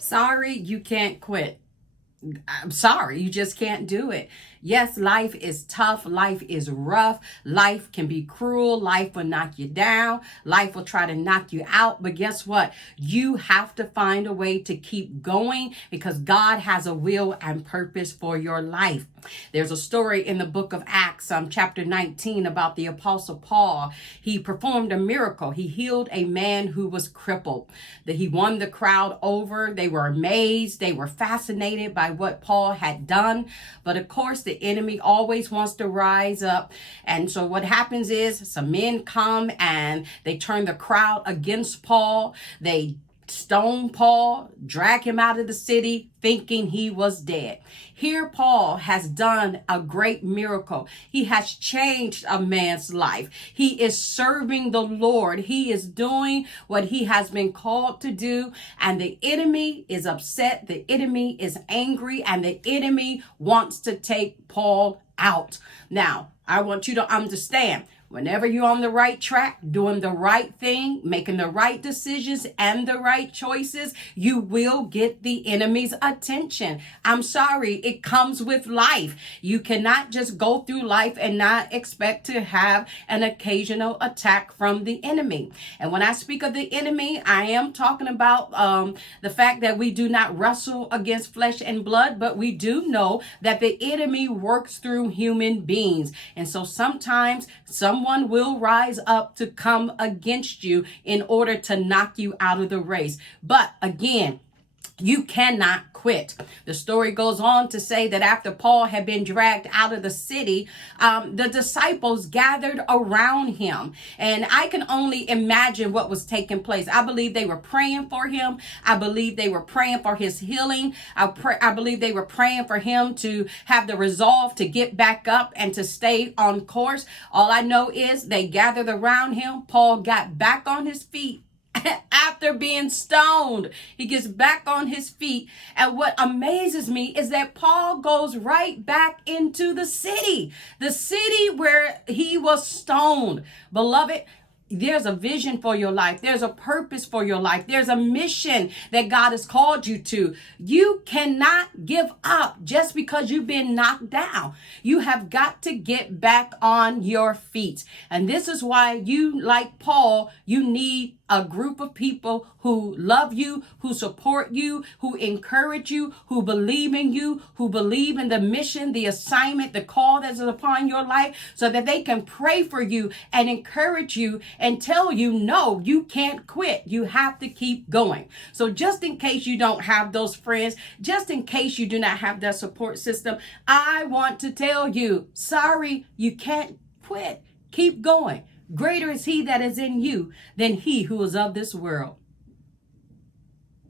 Sorry, you can't quit. I'm sorry, you just can't do it. Yes, life is tough. Life is rough. Life can be cruel. Life will knock you down. Life will try to knock you out. But guess what? You have to find a way to keep going because God has a will and purpose for your life. There's a story in the book of Acts, chapter 19, about the Apostle Paul. He performed a miracle. He healed a man who was crippled. That he won the crowd over. They were amazed. They were fascinated by what Paul had done. But of course, the enemy always wants to rise up. And so what happens is some men come and they turn the crowd against Paul. They stone Paul, drag him out of the city, thinking he was dead. Here Paul has done a great miracle. He has changed a man's life. He is serving the Lord. He is doing what he has been called to do. And the enemy is upset. The enemy is angry. And the enemy wants to take Paul out. Now, I want you to understand, whenever you're on the right track, doing the right thing, making the right decisions and the right choices, you will get the enemy's attention. I'm sorry, it comes with life. You cannot just go through life and not expect to have an occasional attack from the enemy. And when I speak of the enemy, I am talking about the fact that we do not wrestle against flesh and blood, but we do know that the enemy works through human beings. And so sometimes someone will rise up to come against you in order to knock you out of the race. But again, you cannot quit. The story goes on to say that after Paul had been dragged out of the city, the disciples gathered around him. And I can only imagine what was taking place. I believe they were praying for him. I believe they were praying for his healing. I believe they were praying for him to have the resolve to get back up and to stay on course. All I know is they gathered around him. Paul got back on his feet. After being stoned, he gets back on his feet. And what amazes me is that Paul goes right back into the city where he was stoned. Beloved, there's a vision for your life. There's a purpose for your life. There's a mission that God has called you to. You cannot give up just because you've been knocked down. You have got to get back on your feet. And this is why you, like Paul, you need a group of people who love you, who support you, who encourage you, who believe in you, who believe in the mission, the assignment, the call that is upon your life, so that they can pray for you and encourage you and tell you, no, you can't quit. You have to keep going. So just in case you don't have those friends, just in case you do not have that support system, I want to tell you, sorry, you can't quit. Keep going. Greater is he that is in you than he who is of this world.